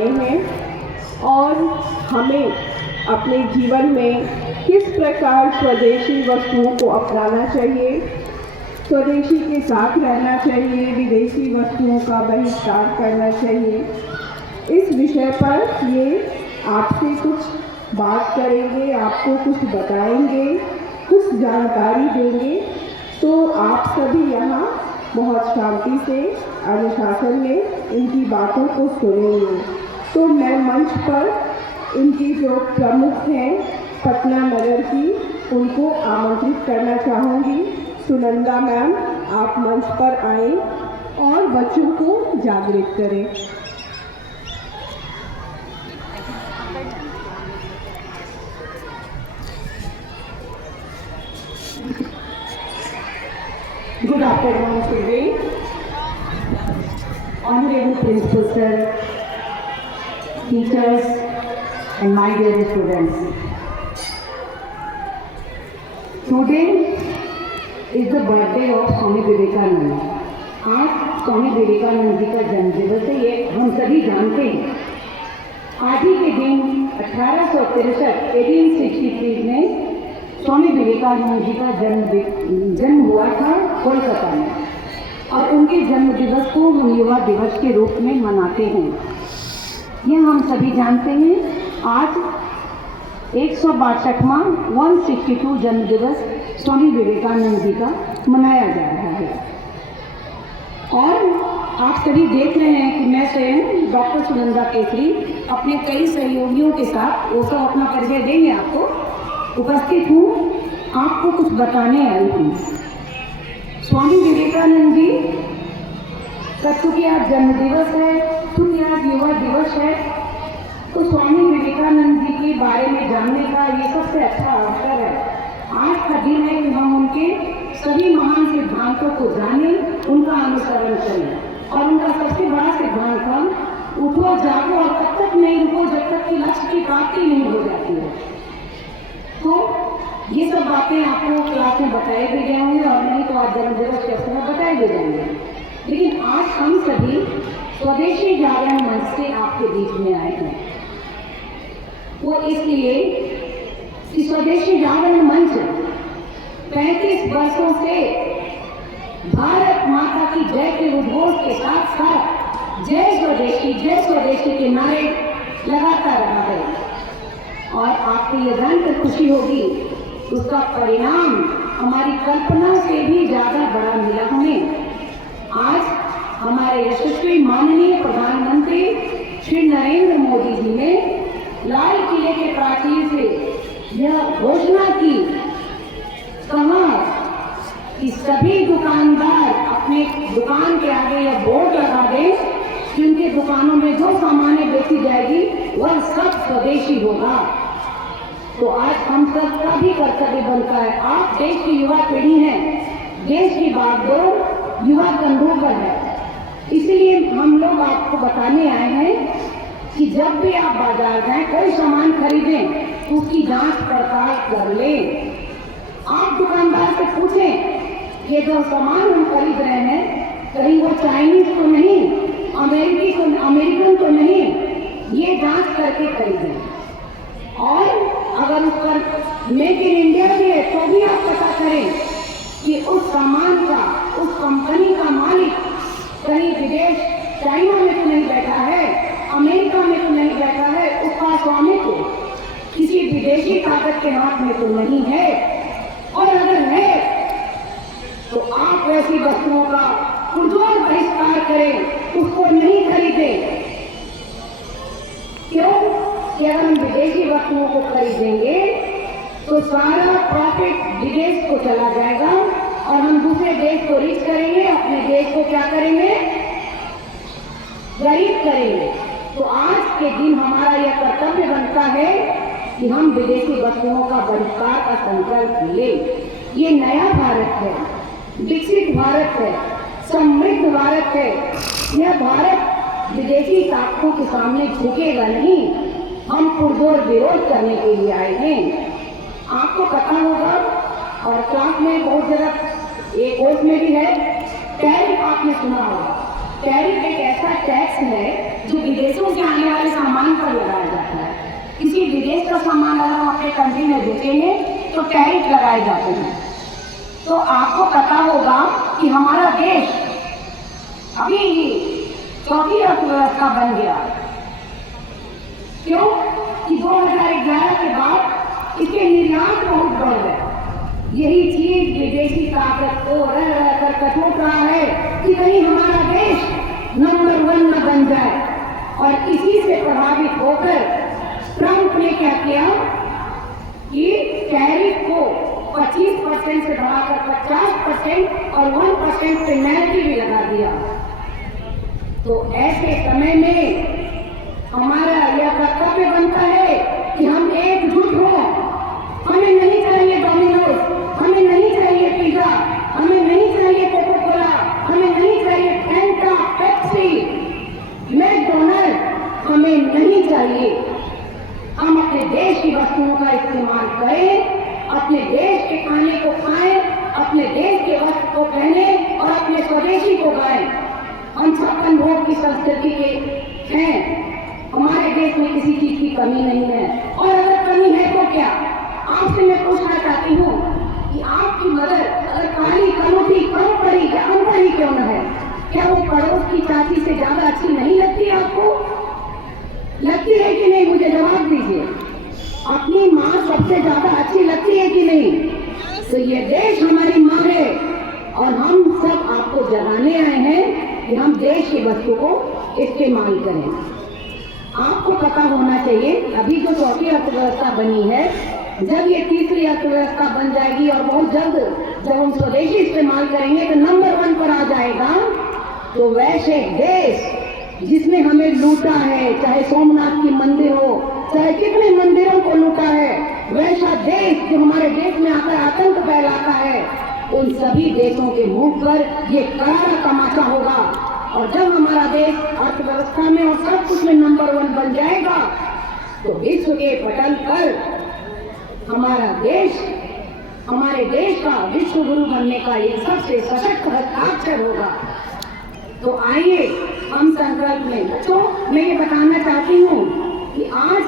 हैं और हमें अपने जीवन में किस प्रकार स्वदेशी वस्तुओं को अपनाना चाहिए, स्वदेशी के साथ रहना चाहिए, विदेशी वस्तुओं का बहिष्कार करना चाहिए। इस विषय पर ये आपसे कुछ बात करेंगे, आपको कुछ बताएंगे, कुछ जानकारी देंगे। तो आप सभी यहाँ बहुत शांति से अनुशासन में इनकी बातों को सुनेंगे। तो मैं मंच पर इनकी जो प्रमुख हैं पटना नगर की, उनको आमंत्रित करना चाहूँगी। सुनंदा मैम, आप मंच पर आएं और बच्चों को जागृत करें। Good afternoon, children. Honorable Principal Sir, teachers, and my dear students. Today is the birthday of Swami Vivekananda. आज स्वामी विवेकानंद जी का जन्म दिवस है, ये हम सभी जानते हैं। आज ही के दिन 1863 में स्वामी विवेकानंद जी का जन्म हुआ था कोलकाता में, और उनके जन्म दिवस को हम युवा दिवस के रूप में मनाते हैं। यह हम सभी जानते हैं। आज 162वां 162 जन्म दिवस स्वामी विवेकानंद जी का मनाया जा रहा है। और आप सभी देख रहे हैं कि मैं स्वयं डॉक्टर सुनंदा केसरी अपने कई सहयोगियों के साथ, वो सब अपना परिचय देंगे आपको, उपस्थित हूँ, आपको कुछ बताने आई हूँ। स्वामी विवेकानंद जी का चूँकि आज जन्म दिवस है, चूँकि आज युवा दिवस है, तो स्वामी विवेकानंद जी के बारे में जानने का ये सबसे अच्छा अवसर है। आज का दिन है कि हम उनके सभी महान सिद्धांतों को जानें, उनका अनुसरण करें। और उनका सबसे बड़ा सिद्धांत था, उठो जागो और तब तक नहीं रुको जब तक कि लक्ष्य की प्राप्ति नहीं हो जाती है। तो ये सब बातें आपको क्लास में बताए भी जाएंगे, और नहीं तो आज जन्म दिवस के अवसर पर बताए भी जाएंगे। लेकिन आज हम सभी स्वदेशी जागरण मंच से आपके बीच में आए हैं। वो इसलिए कि स्वदेशी जागरण मंच 35 वर्षों से भारत माता की जय के उद्घोष के साथ साथ जय स्वदेशी के नारे लगाता रहा है। और आपको ये जानकर खुशी होगी, उसका परिणाम हमारी कल्पना से भी ज्यादा बड़ा मिला हमें। आज हमारे यशस्वी माननीय प्रधानमंत्री श्री नरेंद्र मोदी जी ने लाल किले के प्राचीर से यह घोषणा की, कहा कि सभी दुकानदार अपने दुकान के आगे यह बोर्ड लगा दें कि उनकी दुकानों में जो सामानें बेची जाएगी वह सब स्वदेशी होगा। तो आज हम सब का भी कर्तव्य बनता है। आप देश की युवा पीढ़ी हैं, देश की बागडोर युवा कंधों पर है। इसलिए हम लोग आपको बताने आए हैं कि जब भी आप बाजार जाएं, कोई सामान खरीदें, उसकी जांच पड़ताल कर लें। आप दुकानदार से पूछें, ये जो सामान हम खरीद रहे हैं कहीं वो चाइनीज तो नहीं, अमेरिकन तो नहीं, ये जांच करके खरीदें। और अगर उस पर मेक इन इंडिया भी है तो भी आप पता करें कि उस सामान का, उस कंपनी का मालिक कहीं विदेश चाइना में तो नहीं बैठा है, अमेरिका में तो नहीं बैठा है, उसका स्वामित्व किसी विदेशी ताकत के हाथ में तो नहीं है। और अगर है तो आप ऐसी वस्तुओं का पुरजोर बहिष्कार करें, उसको नहीं खरीदें। क्यों? कि अगर हम विदेशी वस्तुओं को खरीदेंगे तो सारा प्रॉफिट विदेश को चला जाएगा और हम दूसरे देश को रीच करेंगे, अपने देश को क्या करेंगे? गरीब करेंगे। तो आज के दिन हमारा यह कर्तव्य बनता है कि हम विदेशी वस्तुओं का बहिष्कार का संकल्प लें। ये नया भारत है, विकसित भारत है, समृद्ध भारत है। यह भारत विदेशी ताकतों के सामने झुकेगा नहीं। हम पुरजोर विरोध करने के लिए आए हैं। आपको पता होगा, और क्लास में बहुत जगह एक कोर्स में भी है, टैरिफ आपने सुना होगा। टैरिफ एक ऐसा टैक्स है जो विदेशों से आने वाले सामान पर लगाया जाता है। किसी विदेश का सामान अगर हम अपने कंट्री में बेचेंगे तो टैरिफ लगाए जाते हैं। तो आपको पता होगा कि हमारा देश अभी चौथी अर्थव्यवस्था बन गया। क्यों? कि 2011 के बाद इसके निर्यात बहुत बढ़ गए। यही चीज विदेशी ताकत को रह रहकर कटोट रहा है कि कहीं हमारा देश नंबर 1 न बन जाए। और इसी से प्रभावित होकर ट्रंप ने क्या किया कि टैरिफ को 25% से बढ़ाकर 50% और 1% पेनल्टी भी लगा दिया। तो ऐसे समय में हमारा यह कर्तव्य बनता है कि हम एकजुट हों। हमें नहीं चाहिए डोमिनोज, हमें नहीं चाहिए पिज्जा, हमें नहीं चाहिए कोको कोला, हमें नहीं चाहिए फैंटा, पेप्सी, मैकडोनल्ड, हमें नहीं चाहिए। हम अपने देश की वस्तुओं का इस्तेमाल करें, अपने देश के खाने को खाएं, अपने देश के वस्त्र को पहने और अपने स्वदेशी को गाएं। हम 56 भोग की संस्कृति के हैं। हमारे देश में किसी चीज की कमी नहीं है, और अगर कमी है तो क्या? आपसे मैं पूछना चाहती हूँ कि आपकी मदर अगर काली कनौटी कम पड़ी या अनपढ़ी क्यों न है, क्या वो पड़ोस की चाची से ज्यादा अच्छी नहीं लगती आपको? लगती है कि नहीं? मुझे जवाब दीजिए। अपनी माँ सबसे ज्यादा अच्छी लगती है कि नहीं? तो ये देश हमारी माँ है और हम सब आपको जगाने आए हैं कि हम देश की वस्तु को इस्तेमाल करें। आपको पता होना चाहिए अभी जो चौथी अर्थव्यवस्था बनी है, जब ये तीसरी अर्थव्यवस्था बन जाएगी और बहुत जल्द जब हम स्वदेशी इस्तेमाल करेंगे तो नंबर 1 पर आ जाएगा। तो वैसे देश जिसने हमें लूटा है, चाहे सोमनाथ की मंदिर हो, चाहे कितने मंदिरों को लूटा है, वैसा देश जो हमारे देश में आकर आतंक फैलाता है, उन सभी देशों के मुंह पर ये करारा तमाचा होगा। और जब हमारा देश अर्थव्यवस्था में और सब कुछ में नंबर 1 बन जाएगा तो विश्व के पटल पर हमारा देश, हमारे देश का विश्व गुरु बनने का ये सबसे सशक्त हस्ताक्षर होगा। तो आइए हम संकल्प लें। तो मैं ये बताना चाहती हूँ कि आज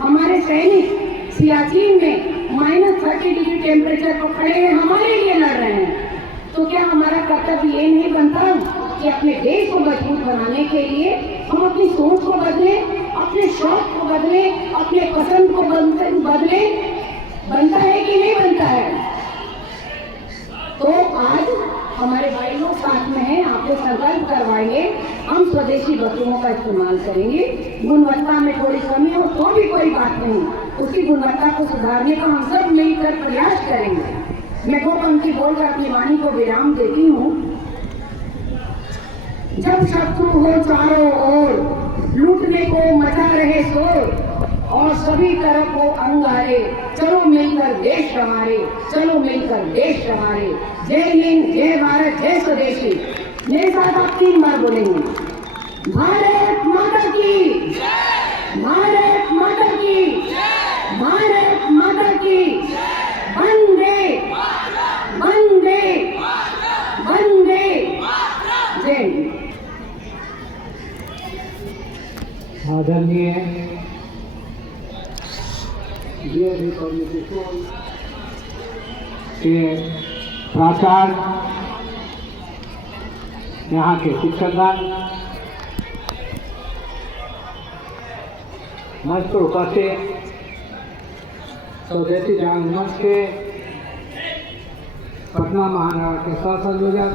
हमारे सैनिक सियाचिन में -30 डिग्री टेम्परेचर पर खड़े हैं, हमारे लिए लड़ रहे हैं। तो क्या हमारा कर्तव्य ये नहीं बनता कि अपने देश को मजबूत बनाने के लिए हम अपनी सोच को बदलें, अपने शौक को बदलें, अपने पसंद को बदलें? बनता है कि नहीं बनता है? तो आज हमारे भाई लोग साथ में हैं, आपको संकल्प करवाएंगे, हम स्वदेशी वस्तुओं का इस्तेमाल करेंगे। गुणवत्ता में थोड़ी कमी हो तो भी कोई बात नहीं, उसकी गुणवत्ता को सुधारने का हम सब मिलकर प्रयास करेंगे। मैं 2 पंक्ति बोलकर अपनी वाणी को विराम देती हूँ। जब शत्रु हो चारों ओर, लूटने को मचा रहे शोर, और सभी तरफ हो अंगारे, चलो मिलकर देश संवारे, चलो मिलकर देश संवारे। जय हिंद, जय भारत, जय स्वदेशी। मेरे साथ आप 3 बार बोलेंगे। भारत माता की, भारत माता की, भारत माता की, वंदे वंदे वंदे। जय हिंद। आदरणीय के प्राचार्य, यहाँ के शिक्षकगण, मंच पर उपस्थित स्वदेशी जागरण मंच के पटना महानगर के सह संयोजक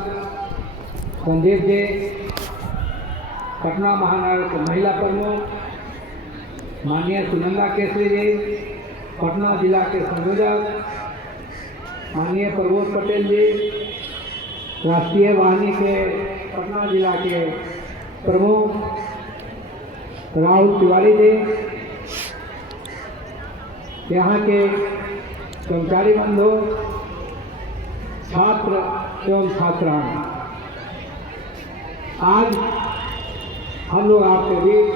संदीप जी, पटना महानगर के महिला प्रमुख माननीय सुनंदा केसरी जी, पटना जिला के संयोजक माननीय प्रबोध पटेल जी, राष्ट्रीय वाहिनी के पटना जिला के प्रमुख राहुल तिवारी जी, यहाँ के कर्मचारी बंधु, छात्र एवं छात्राएं, आज हम लोग आपके बीच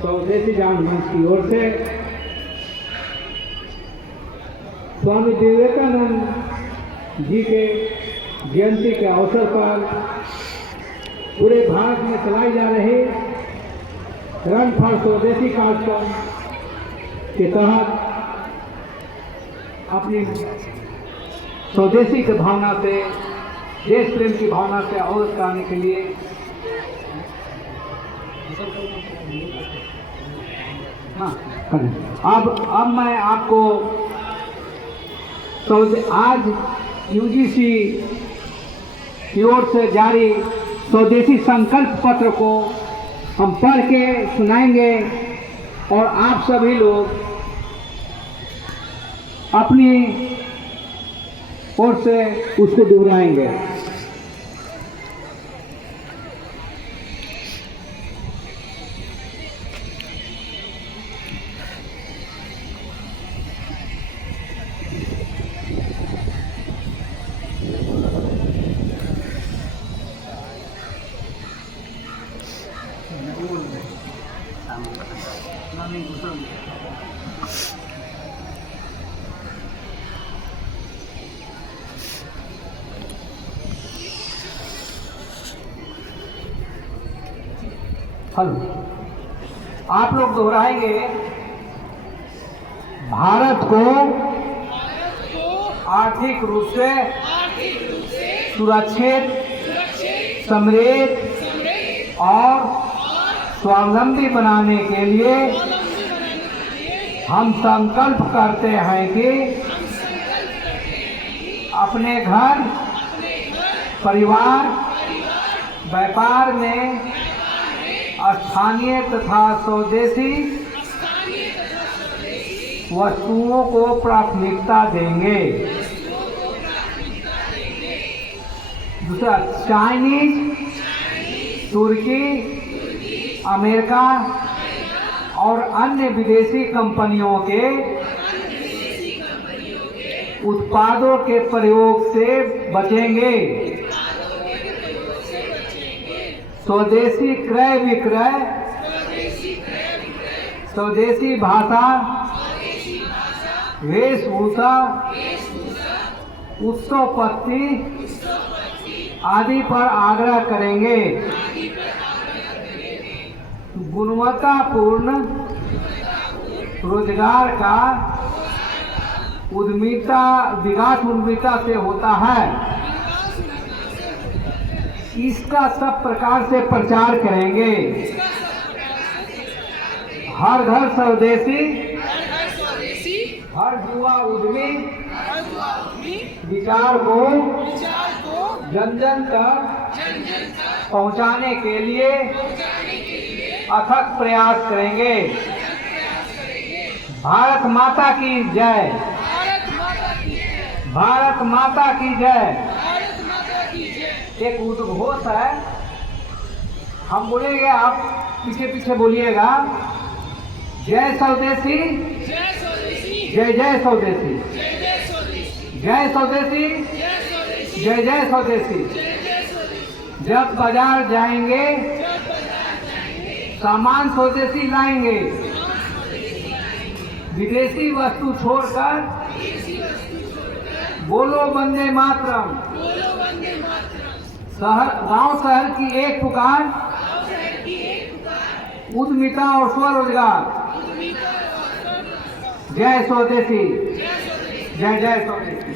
स्वदेशी जागरण मंच की ओर से स्वामी विवेकानंद जी के जयंती के अवसर पर पूरे भारत में चलाई जा रही रन फॉर स्वदेशी कार्यक्रम के तहत अपनी स्वदेशी की भावना से, देश प्रेम की भावना से अवगत कराने के लिए अब मैं आपको आज यूजीसी की ओर से जारी स्वदेशी संकल्प पत्र को हम पढ़ के सुनाएंगे और आप सभी लोग अपनी ओर से उसको दोहराएंगे। हेलो, आप लोग दोहराएंगे। भारत को आर्थिक रूप से सुरक्षित, समृद्ध और स्वावलंबी बनाने के लिए हम संकल्प करते हैं कि अपने घर, परिवार, व्यापार में स्थानीय तथा स्वदेशी वस्तुओं को प्राथमिकता देंगे। दूसरा, चाइनीज, तुर्की, अमेरिका और अन्य विदेशी कंपनियों के उत्पादों के प्रयोग से बचेंगे। स्वदेशी क्रय विक्रय, स्वदेशी भाषा, वेशभूषा, उत्सव पत्ती आदि पर आग्रह करेंगे। गुणवत्तापूर्ण रोजगार का विकास उद्यमिता से होता है, इसका सब प्रकार से प्रचार करेंगे। हर घर स्वदेशी, हर युवा उद्यमी विचार को जन जन तक पहुंचाने के लिए अथक प्रयास करेंगे। भारत माता की जय। भारत माता की जय। एक उद्घोष है, हम बोलेंगे, आप पीछे पीछे बोलिएगा। जय स्वदेशी, जय जय स्वदेशी, जय स्वदेशी, जय जय स्वदेशी। जब बाजार जाएंगे सामान स्वदेशी लाएंगे, विदेशी वस्तु छोड़कर बोलो वंदे मातरम। गांव शहर की एक पुकार, उद्यमिता और स्वरोजगार। जय स्वदेशी, जय जय स्वदेशी।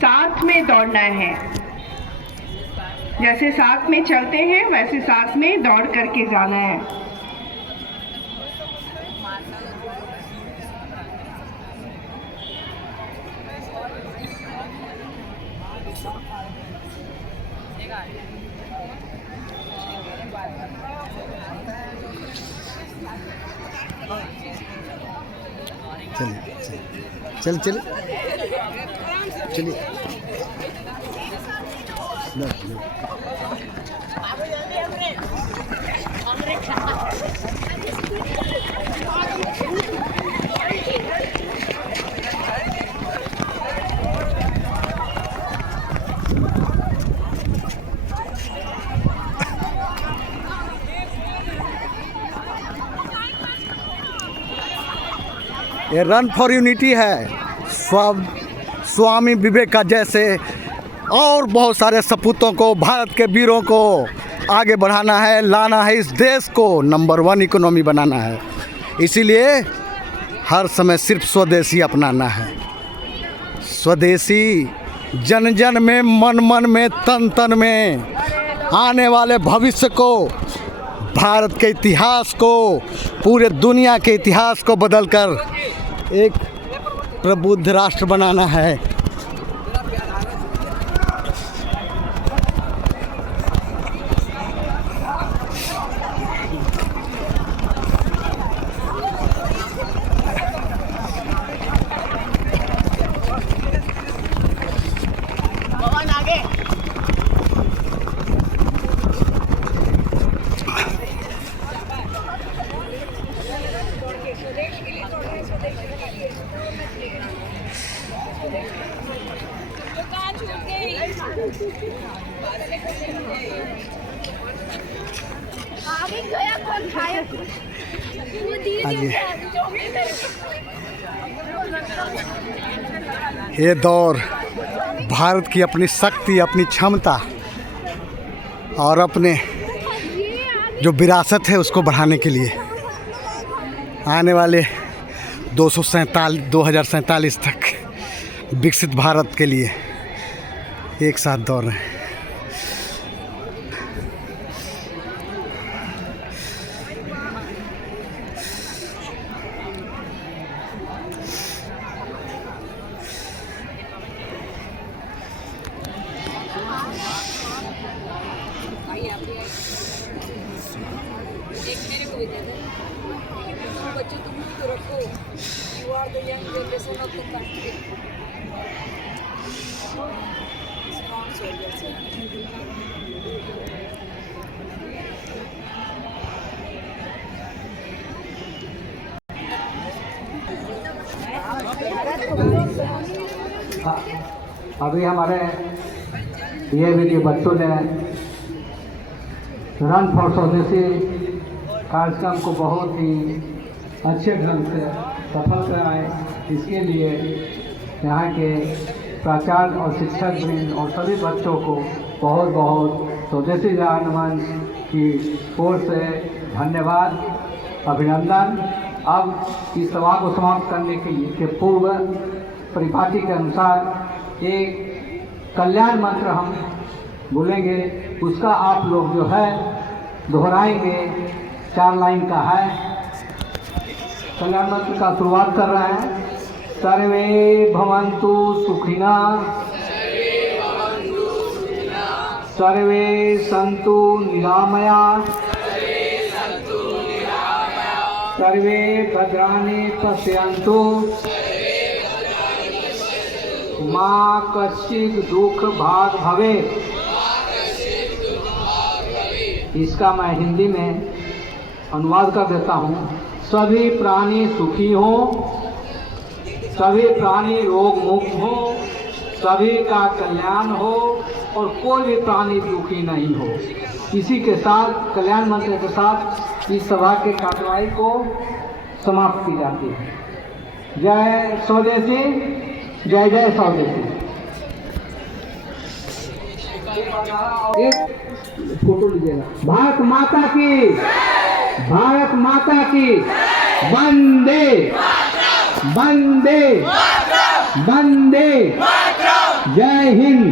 साथ में दौड़ना है, जैसे साथ में चलते हैं वैसे साथ में दौड़ करके जाना है। चल चल चलिए। ये रन फॉर यूनिटी है, स्वामी विवेकानंद जैसे और बहुत सारे सपूतों को, भारत के वीरों को आगे बढ़ाना है, लाना है, इस देश को नंबर 1 इकोनॉमी बनाना है। इसीलिए हर समय सिर्फ स्वदेशी अपनाना है। स्वदेशी जन जन में, मन मन में, तन तन में, आने वाले भविष्य को, भारत के इतिहास को, पूरे दुनिया के इतिहास को बदलकर एक प्रबुद्ध राष्ट्र बनाना है। ये दौर भारत की अपनी शक्ति, अपनी क्षमता और अपने जो विरासत है उसको बढ़ाने के लिए आने वाले 2047 तक विकसित भारत के लिए एक साथ दौड़ रहे हैं। You are the young generation of the country. Strong soldiers. अभी हमारे ये वीडियो बच्चों ने रन फॉर स्वदेशी कार्यक्रम को बहुत ही अच्छे ढंग से सफल कराएं। इसके लिए यहाँ के प्राचार्य और शिक्षक वृंद और सभी बच्चों को बहुत बहुत स्वदेशी जागरण मंच की ओर से धन्यवाद, अभिनंदन। अब इस सभा को समाप्त करने के पूर्व परिपाटी के अनुसार एक कल्याण मंत्र हम बोलेंगे, उसका आप लोग जो है दोहराएंगे। 4 लाइन का है। कल्याण मंत्र का शुरुआत कर रहे हैं। सर्वे भवन्तु सुखिनः, सर्वे सन्तु निरामयाः, सर्वे भद्राणि पश्यन्तु, मा कश्चित् दुख भाग भवेत्। इसका मैं हिंदी में अनुवाद कर देता हूँ। सभी प्राणी सुखी हों, सभी प्राणी रोग मुक्त हो, सभी का कल्याण हो और कोई भी प्राणी दुखी नहीं हो। इसी के साथ कल्याण मंत्र के साथ इस सभा के कार्यवाही को समाप्त की जाती है। जय स्वदेशी, जय जय स्वदेशी। एक फोटो लीजिएगा। भारत माता की, भारत माता की, वंदे वंदे वंदे, जय हिंद।